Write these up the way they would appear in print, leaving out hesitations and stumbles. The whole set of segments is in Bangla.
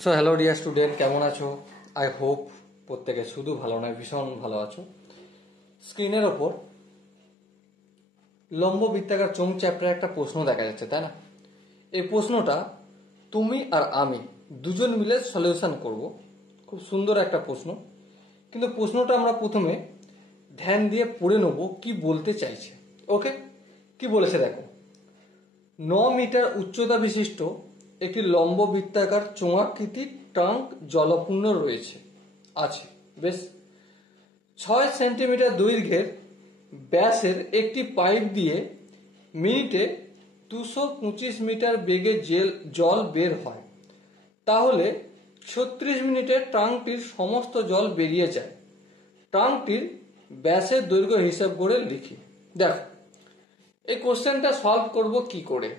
সো হ্যালো ডিয়ার স্টুডেন্ট, কেমন আছো? আই হোপ প্রত্যেকে শুধু ভালো নয়, ভীষণ ভালো আছো। স্ক্রিনের ওপর লম্ব বৃত্তাকার চোঙ চ্যাপ্টারে একটা প্রশ্ন দেখা যাচ্ছে, তাই না? এই প্রশ্নটা তুমি আর আমি দুজন মিলে সলিউশন করব। খুব সুন্দর একটা প্রশ্ন, কিন্তু প্রশ্নটা আমরা প্রথমে ধ্যান দিয়ে পড়ে নেব কি বলতে চাইছে। ওকে, কি বলেছে দেখো। 9 মিটার উচ্চতা বিশিষ্ট একটি লম্ব বৃত্তাকার চোঙাকৃতির ট্যাঙ্ক জলপূর্ণ আছে। বেশ। 6 সেন্টিমিটার দৈর্ঘ্যের ব্যাসের একটি পাইপ দিয়ে মিনিটে 225 মিটার বেগে জল বের হয়। তাহলে 36 মিনিটে ট্যাঙ্কটির সমস্ত জল বেরিয়ে যায়। ট্যাঙ্কটির ব্যাসের দৈর্ঘ্য হিসাব করে লিখি। দেখো, এই কোশ্চেনটা সলভ করব কি করে।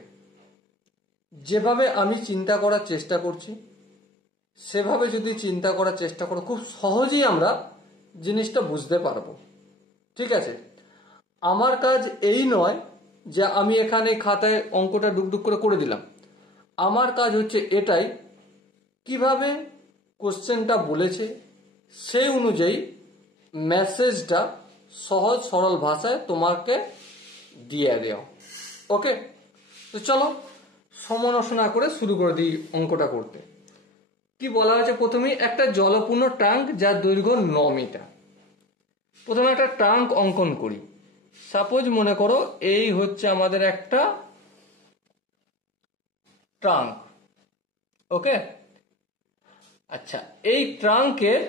যেভাবে আমি চিন্তা করার চেষ্টা করছি সেভাবে যদি চিন্তা করার চেষ্টা করো, খুব সহজেই আমরা জিনিসটা বুঝতে পারবো। ঠিক আছে? আমার কাজ এই নয় যে আমি এখানে খাতায় অঙ্কটা ডুকডুক করে দিলাম। আমার কাজ হচ্ছে এটাই, কিভাবে কোশ্চেনটা বলেছে সেই অনুযায়ী মেসেজটা সহজ সরল ভাষায় তোমাকে দিয়ে দেওয়া। ওকে, তো চলো সমালোচনা করে শুরু করে দিই অঙ্কটা করতে। কি বলা হয়েছে, প্রথমেই একটা জলপূর্ণ ট্যাঙ্ক যার দৈর্ঘ্য 9 মিটার। প্রথমে একটা ট্যাঙ্ক অঙ্কন করি। সাপোজ মনে করো এই হচ্ছে আমাদের একটা ট্যাঙ্ক। ওকে, আচ্ছা, এই ট্যাঙ্কের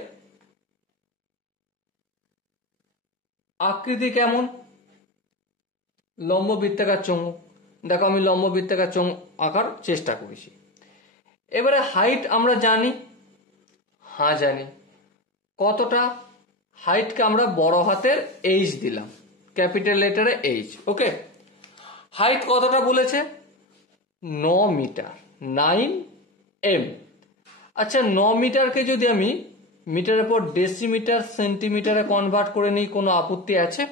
আকৃতি কেমন? লম্ব বৃত্তাকার চোঙ। দেখো, আমি লম্ব বৃত্তাকার চোঙ আঁকার চেষ্টা করেছি। এবারে হাইট আমরা জানি, হ্যাঁ জানি। কতটা? হাইটকে আমরা বড় হাতের এইচ দিলাম, ক্যাপিটাল লেটারে এইচ। ওকে, হাইট কতটা বলেছে? 9 মিটার, 9 এম। আচ্ছা, 9 মিটারকে যদি আমি মিটারের পর ডেসিমিটার সেন্টিমিটারে কনভার্ট করে নিই, কোনো আপত্তি আছে?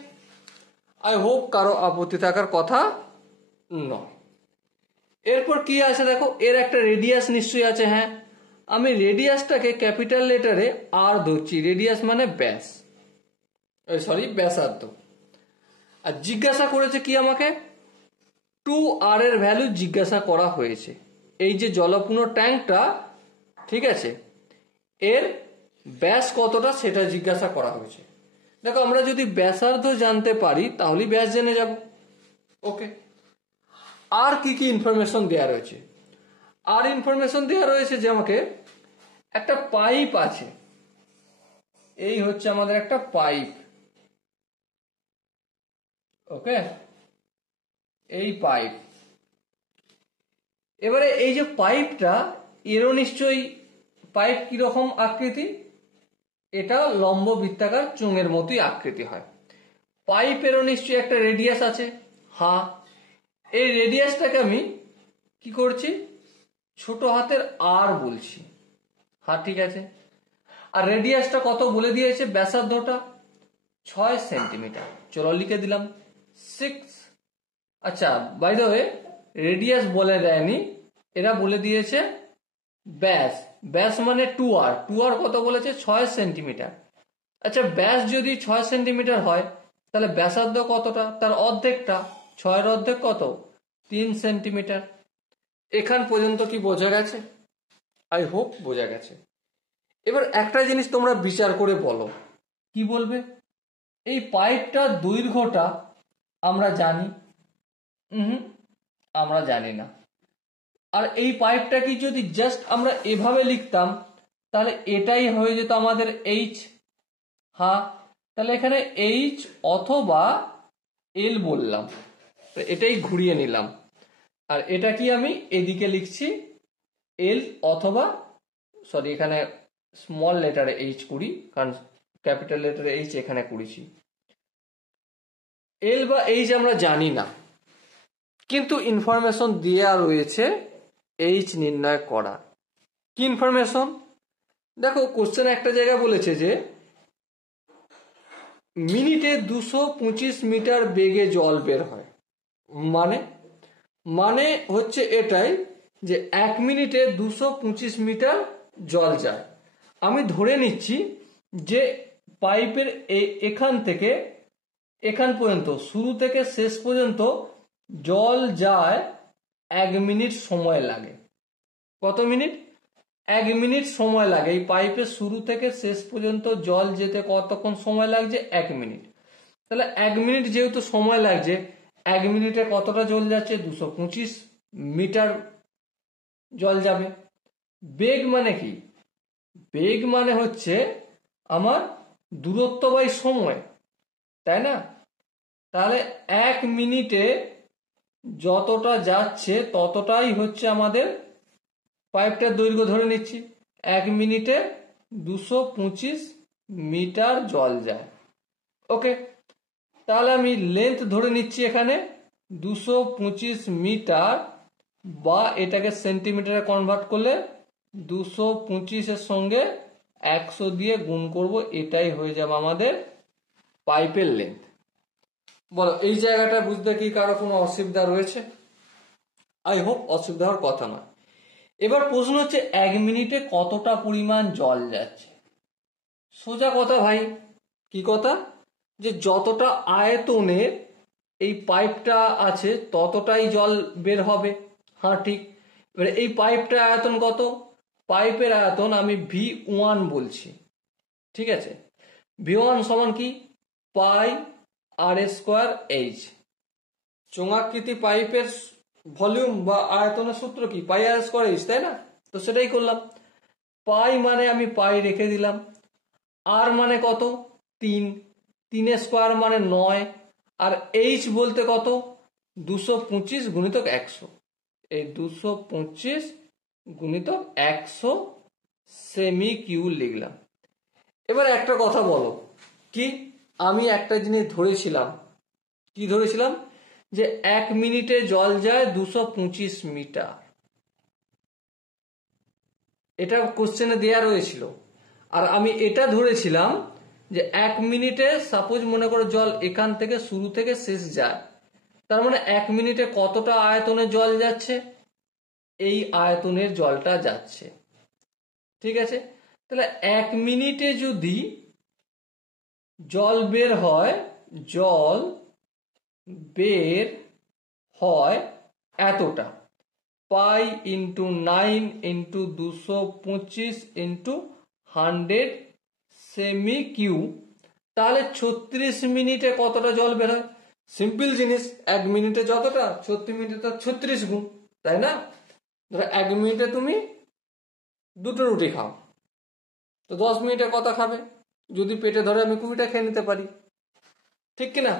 আই হোপ কারো আপত্তি থাকার কথা নয়। এরপর কি আছে দেখো, এর একটা রেডিয়াস নিশ্চয়ই আছে। হ্যাঁ, আমি রেডিয়াসটাকে ক্যাপিটাল লেটারে আর ধরছি। রেডিয়াস মানে ব্যাস, সরি ব্যাসার্ধ। আর জিজ্ঞাসা করেছে কি আমাকে? 2r এর ভ্যালু জিজ্ঞাসা করা হয়েছে। এই যে জলপূর্ণ ট্যাঙ্কটা, ঠিক আছে, এর ব্যাস কতটা সেটা জিজ্ঞাসা করা হয়েছে। দেখো, আমরা যদি ব্যাসার্ধ জানতে পারি তাহলে ব্যাস জেনে যাব। ওকে, আর কি কি ইনফরমেশন দেওয়া রয়েছে? আর ইনফরমেশন দেওয়া রয়েছে যে আমাকে একটা পাইপ আছে। এই হচ্ছে আমাদের একটা পাইপ। ওকে, এই পাইপ। এবারে এই যে পাইপটা, এরও নিশ্চয়ই পাইপ কিরকম আকৃতি? এটা লম্ব বৃত্তাকার চোঙের মতোই আকৃতি হয়। পাইপেরও নিশ্চয়ই একটা রেডিয়াস আছে। হ্যাঁ, এই রেডিয়াসটাকে আমি কি করছি? ছোট হাতের আর বলছি। হ্যাঁ, ঠিক আছে। আর রেডিয়াসটা কত বলে দিয়েছে? ব্যাসার্ধটা 6 সেন্টিমিটার। চলো লিখে দিলাম 6। আচ্ছা, বাই দ্য ওয়ে, রেডিয়াস বলে দেয়নি, এরা বলে দিয়েছে ব্যাস। ব্যাস মানে 2r। 2r কত বলেছে? 6 সেন্টিমিটার। আচ্ছা, ব্যাস যদি 6 সেন্টিমিটার হয় তাহলে ব্যাসার্ধ কতটা? তার অর্ধেকটা। 6 এর অর্ধেক কত? 3 সেন্টিমিটার। এখান পর্যন্ত কি বোঝা গেছে? আই হোপ বোঝা গেছে। এবার একটা জিনিস তোমরা বিচার করে বলো, কি বলবে? এই পাইপটার দৈর্ঘ্যটা আমরা জানি? আমরা জানি না। আর এই পাইপটা কি যদি জাস্ট আমরা এভাবে লিখতাম তাহলে এটাই হয়ে যেত আমাদের এইচ। হ্যাঁ, তাহলে এখানে এইচ অথবা এল বললাম, এটাই ঘুরিয়ে নিলাম। আর এটা কি আমি এদিকে লিখছি এল অথবা, সরি, এখানে স্মল লেটারে এইচ করি, কারণ ক্যাপিটাল লেটারে এইচ এখানে করেছি। এল বা এইচ আমরা জানি না, কিন্তু ইনফরমেশন দেওয়া রয়েছে এইচ নির্ণয় করা। কি ইনফরমেশন? দেখো, কোশ্চেন একটা জায়গায় বলেছে যে মিনিটে 225 মিটার বেগে জল বের হয়। মানে হচ্ছে এটাই যে 1 মিনিটে 225 মিটার জল যায়। আমি ধরে নিচ্ছি যে পাইপের এখান থেকে এখান পর্যন্ত, শুরু থেকে শেষ পর্যন্ত জল যায় 1 মিনিট সময় লাগে। কত মিনিট? 1 মিনিট সময় লাগে। এই পাইপের শুরু থেকে শেষ পর্যন্ত জল যেতে কতক্ষণ সময় লাগছে? 1 মিনিট। তাহলে 1 মিনিট যেহেতু সময় লাগছে, 1 মিনিটে কতটা জল যাচ্ছে? 225 মিটার জল যাবে। বেগ মানে কি? বেগ মানে হচ্ছে আমার দূরত্ব বাই সময়, তাই না? তাহলে 1 মিনিটে যতটা যাচ্ছে ততটাই হচ্ছে আমাদের পাইপটার দৈর্ঘ্য ধরে নিচ্ছি। 1 মিনিটে 225 মিটার জল যায়। ওকে, তাহলে আমি লেন্থ ধরে নিচ্ছি এখানে 225 মিটার, বা এটাকে সেন্টিমিটারে কনভার্ট করলে 225-এর সঙ্গে 100 দিয়ে গুণ করব, এটাই হয়ে যাবে আমাদের পাইপের লেন্থ। বলো, এই জায়গাটা বুঝতে কি কারো কোনো অসুবিধা রয়েছে? আই হোপ অসুবিধা হওয়ার কথা নয়। এবার প্রশ্ন হচ্ছে 1 মিনিটে কতটা পরিমাণ জল যাচ্ছে। সোজা কথা ভাই, কি কথা? যে যতটা আয়তনের এই পাইপটা আছে ততটাই জল বের হবে। হ্যাঁ, ঠিক। এবারে এই পাইপটার আয়তন কত? পাইপের আয়তন আমি V1 বলছি, ঠিক আছে? V1 সমান কি? পাই আর স্কোয়ার এইচ। চোঙাকৃতি পাইপের ভলিউম বা আয়তনের সূত্র কি? পাই আর স্কোয়ার এইচ, তাই না? তো সেটাই করলাম। পাই মানে আমি পাই রেখে দিলাম। আর মানে কত? 3। 3 স্কোয়ার মানে 9। আর এইচ বলতে কত? 225 গুণিতক 100। এই 225 গুণিতক 100 সেমি কিউ লিখলাম। এবার একটা কথা বলো, কি আমি একটা জিনিস ধরেছিলাম, কি ধরেছিলাম? যে 1 মিনিটে জল যায় 225 মিটার। এটা কোশ্চেনে দেয়া রয়েছিল। আর আমি এটা ধরেছিলাম যে 1 মিনিটে সাপোজ মনে করো জল এখান থেকে শুরু থেকে শেষ যায়, তার মানে 1 মিনিটে কতটা আয়তনে জল যাচ্ছে? এই আয়তনের জলটা যাচ্ছে, ঠিক আছে? তাহলে 1 মিনিটে যদি জল বের হয়, জল বের হয় এতটা, পাই ইন্টু 9 ইন্টু 225 ইন্টু 100 সেমি কিউ, তাহলে 36 মিনিটে কতটা জল বের হয়? সিম্পল জিনিস, 1 মিনিটে যতটা 36 মিনিটে তো 36 গুণ, তাই না? ধরো 1 মিনিটে তুমি 2টো রুটি খাও, তো 10 মিনিটে কত খাবে? যদি পেটে ধরে আমি 20টা খেয়ে নিতে পারি, ঠিক কিনা?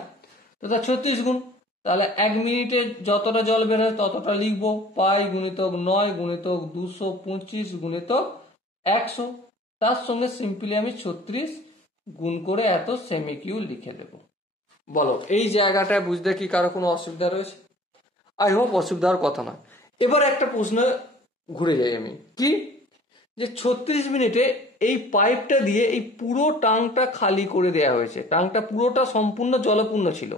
তো তা 36 গুণ। তাহলে 1 মিনিটে যতটা জল বের হয় ততটা লিখবো, পাই গুণিতক 9 গুণিতক 225 গুণিতক 100। তার সঙ্গে সিম্পলি আমি 36 গুণ করে এত সেমি কিউ লিখে দেব। বলো, এই জায়গাটায় বুঝতে কি কারো কোনো অসুবিধা রয়েছে? আই হোপ অসুবিধার কথা নয়। এবার একটা প্রশ্ন ঘুরে যাই আমি, কি যে 36 মিনিটে এই পাইপটা দিয়ে এই পুরো টাংটা খালি করে দেয়া হয়েছে। টাংটা পুরোটা সম্পূর্ণ জলপূর্ণ ছিল।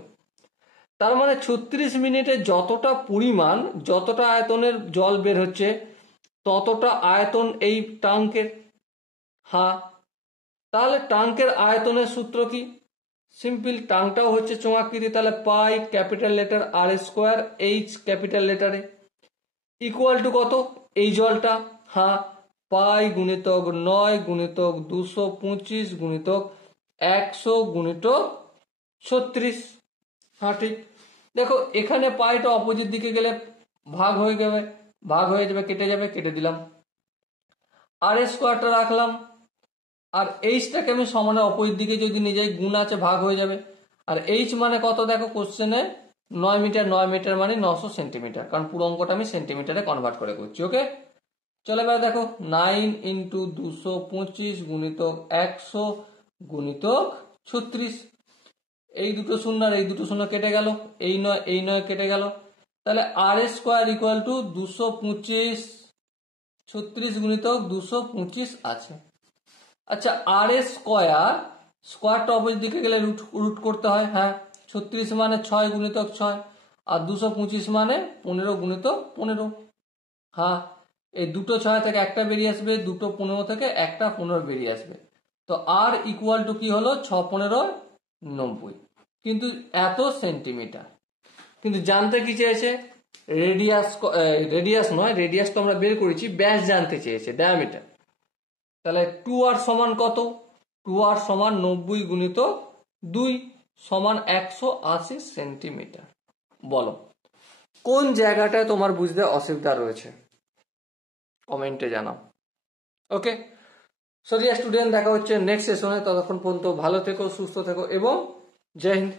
তার মানে 36 মিনিটে যতটা পরিমাণ, যতটা আয়তনের জল বের হচ্ছে ততটা আয়তন এই টাঙ্কের। হ্যাঁ, তাহলে টাঙ্কের আয়তনের সূত্র কি? সিম্পল, টাংটাও হচ্ছে চোঙাকৃতি, তাহলে পাই ক্যাপিটাল লেটার আর স্কোয়ার এইচ ক্যাপিটাল লেটারে ইকুয়াল টু কত? এই জলটা, হ্যাঁ, পাই গুণিতক 9 গুণিতক 225 গুণিতক 100 গুণিতক 36। হ্যাঁ, ঠিক। দেখো এখানে পাইটা অপোজিট দিকে গেলে ভাগ হয়ে যাবে, কেটে যাবে, কেটে দিলাম। আর স্কোয়ারটা রাখলাম, আর এইচটাকে আমি সমানে অপোজিট দিকে যদি নিয়ে যাই, গুণ আছে, ভাগ হয়ে যাবে। আর এইচ মানে কত? দেখো কোশ্চেনে 9 মিটার, 9 মিটার মানে 900 সেন্টিমিটার, কারণ পুরো অঙ্কটা আমি সেন্টিমিটারে কনভার্ট করে করছি। ওকে, চলো এবার দেখো 9 ইন্টু 225 গুণিতক 100 গুণিতক 36। এই দুটো শূন্য আর এই দুটো শূন্য কেটে গেল, এই 9 এই 9 কেটে গেল। তাহলে আর স্কোয়ার ইকুয়াল টু 225, 36 গুণিতক 225 আছে। আচ্ছা, আর স্কোয়ার, স্কোয়ারটা অপোজিট দিকে গেলে রুট করতে হয়। হ্যাঁ, 36 মানে 6 গুণিতক 6, আর 225 মানে 15 গুণিতক 15। হ্যাঁ, এই দুটো 6 থেকে একটা বেরিয়ে আসবে, দুটো 15 থেকে একটা 15 বেরিয়ে আসবে। তো আর ইকুয়াল টু কি হলো, 6 15 90, কিন্তু এত সেন্টিমিটার। কিন্তু জানতে কি চেয়েছে, রেডিয়াস নয়, রেডিয়াস তো আমরা বের করেছি, ব্যাস জানতে চেয়েছে, ডায়ামিটার। তাহলে 2r সমান কত, 2r সমান 90 গুণিত 2 সমান 180 সেন্টিমিটার। বলো কোন জায়গাটায় তোমার বুঝতে অসুবিধা রয়েছে, কমেন্টে জানাও। ওকে, সো ডিয়ার স্টুডেন্ট, দেখা হচ্ছে নেক্সট সেশনে। ততক্ষণ পর্যন্ত ভালো থেকো, সুস্থ থেকো এবং জয় হিন্দ।